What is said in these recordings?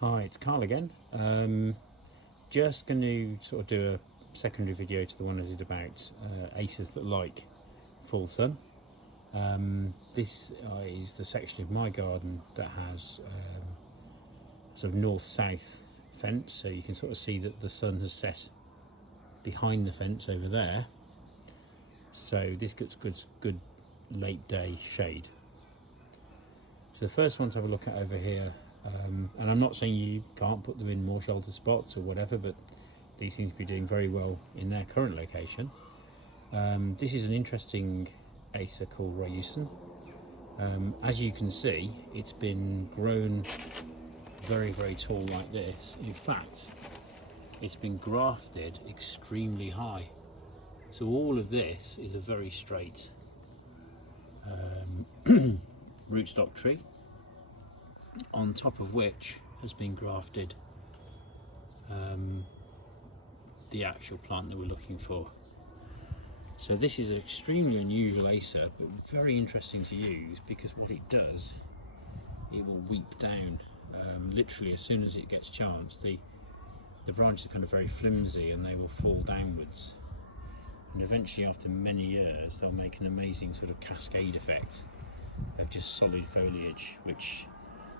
Hi, it's Carl again. Just going to sort of do a secondary video to the one I did about acers that like full sun. This is the section of my garden that has sort of north-south fence, so you can sort of see that the sun has set behind the fence over there. So this gets good late day shade. So the first one to have a look at over here, and I'm not saying you can't put them in more sheltered spots or whatever, but these seem to be doing very well in their current location. This is an interesting acer called Rayusen. As you can see, it's been grown very tall like this. In fact, it's been grafted extremely high. So all of this is a very straight rootstock tree, on top of which has been grafted the actual plant that we're looking for. So this is an extremely unusual acer, but very interesting to use, because what it does, it will weep down literally as soon as it gets chance. The branches are kind of very flimsy and they will fall downwards, and eventually after many years they'll make an amazing sort of cascade effect of just solid foliage, which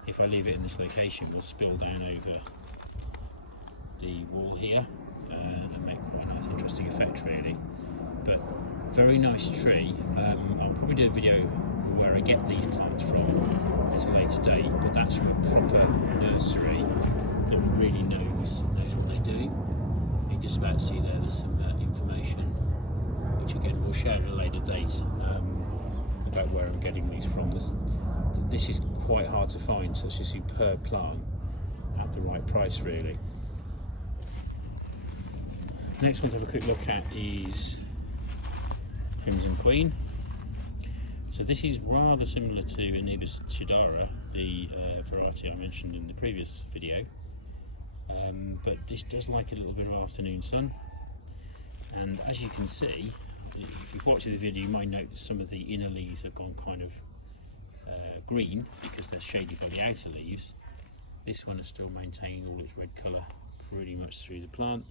if I leave it in this location will spill down over the wall here and make quite a nice interesting effect really. But very nice tree. I'll probably do a video where I get these plants from at a later date, but that's from a proper nursery that really knows what they're doing. You can just about see there's some information, which again we'll share at a later date, about where I'm getting these from. This is quite hard to find such a superb plant at the right price really. Next one to have a quick look at is Crimson Queen. So this is rather similar to Anubis chidara, the variety I mentioned in the previous video, but this does like a little bit of afternoon sun, and as you can see, if you've watched the video you might note that some of the inner leaves have gone kind of green because they're shaded by the outer leaves. This one is still maintaining all its red colour pretty much through the plant.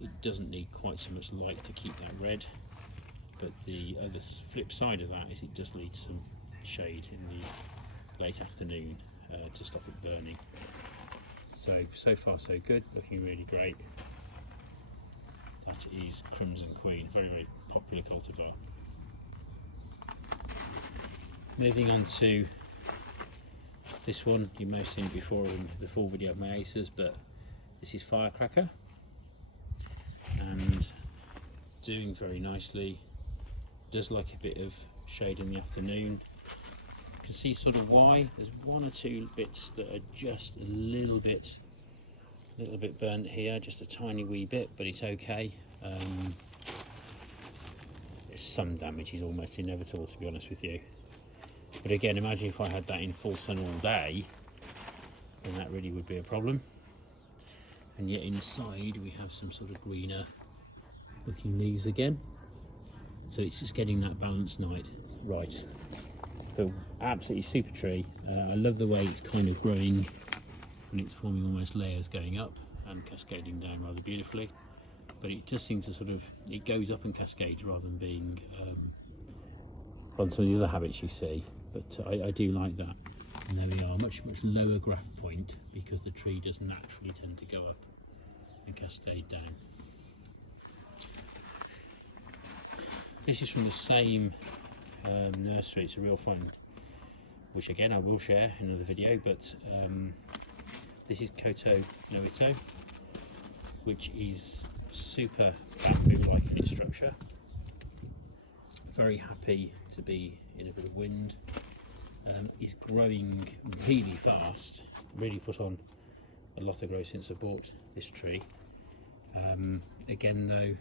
It doesn't need quite so much light to keep that red, but the other flip side of that is it does need some shade in the late afternoon to stop it burning. So far so good, looking really great. That is Crimson Queen, very popular cultivar. Moving on to this one, you may have seen it before in the full video of my acers, but this is Firecracker, and doing very nicely. Does like a bit of shade in the afternoon. You can see sort of why. There's one or two bits that are just a little bit burnt here, just a tiny wee bit, but it's okay. Some damage is almost inevitable, to be honest with you. But again, imagine if I had that in full sun all day, then that really would be a problem. And yet inside we have some sort of greener looking leaves again. So it's just getting that balance right. But absolutely super tree. I love the way it's kind of growing when it's forming almost layers going up and cascading down rather beautifully. But it does seem to sort of, it goes up and cascades rather than being on some of the other habits you see. But I do like that. And there we are, much lower graft point, because the tree does naturally tend to go up and cascade down. This is from the same nursery. It's a real find, which again I will share in another video, but this is Koto-no-ito, which is super bamboo-like in its structure. Very happy to be in a bit of wind. Is growing really fast, really put on a lot of growth since I bought this tree. Again though,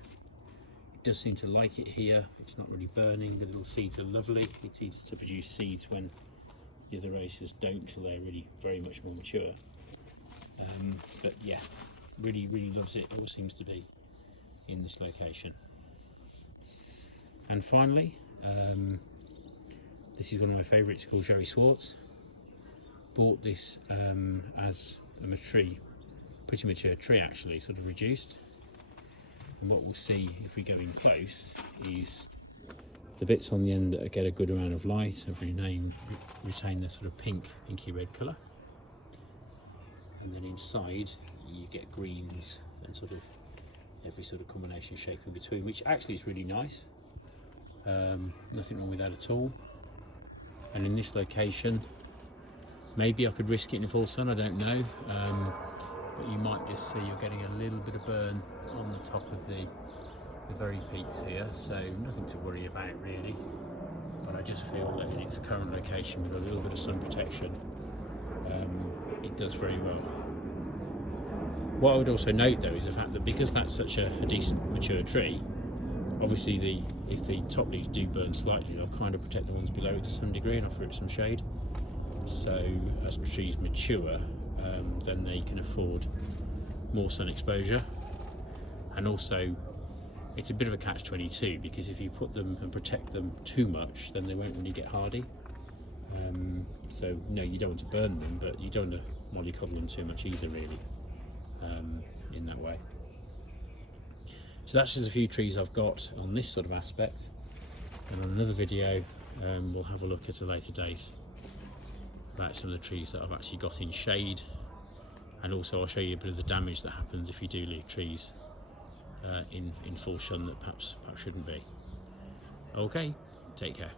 it does seem to like it here. It's not really burning. The little seeds are lovely. It needs to produce seeds when the other acers don't, till they're really very much more mature. But yeah, really loves it. Always seems to be in this location. And finally, this is one of my favourites, called Schwartz. Bought this as pretty mature tree actually, sort of reduced. And what we'll see if we go in close is the bits on the end that get a good amount of light have retain the sort of pinky red colour. And then inside you get greens and sort of every sort of combination shape in between, which actually is really nice. Nothing wrong with that at all. And in this location, maybe I could risk it in the full sun, I don't know. But you might just see you're getting a little bit of burn on the top of the very peaks here, so nothing to worry about really. But I just feel that in its current location with a little bit of sun protection, it does very well. What I would also note though is the fact that because that's such a decent mature tree, obviously if the top leaves do burn slightly, they'll kind of protect the ones below it to some degree and offer it some shade. So as the trees mature, then they can afford more sun exposure. And also it's a bit of a catch-22, because if you put them and protect them too much, then they won't really get hardy. So no, you don't want to burn them, but you don't want to mollycoddle them too much either really, in that way. So that's just a few trees I've got on this sort of aspect, and on another video we'll have a look at a later date about some of the trees that I've actually got in shade, and also I'll show you a bit of the damage that happens if you do leave trees in full sun that perhaps shouldn't be. Okay, take care.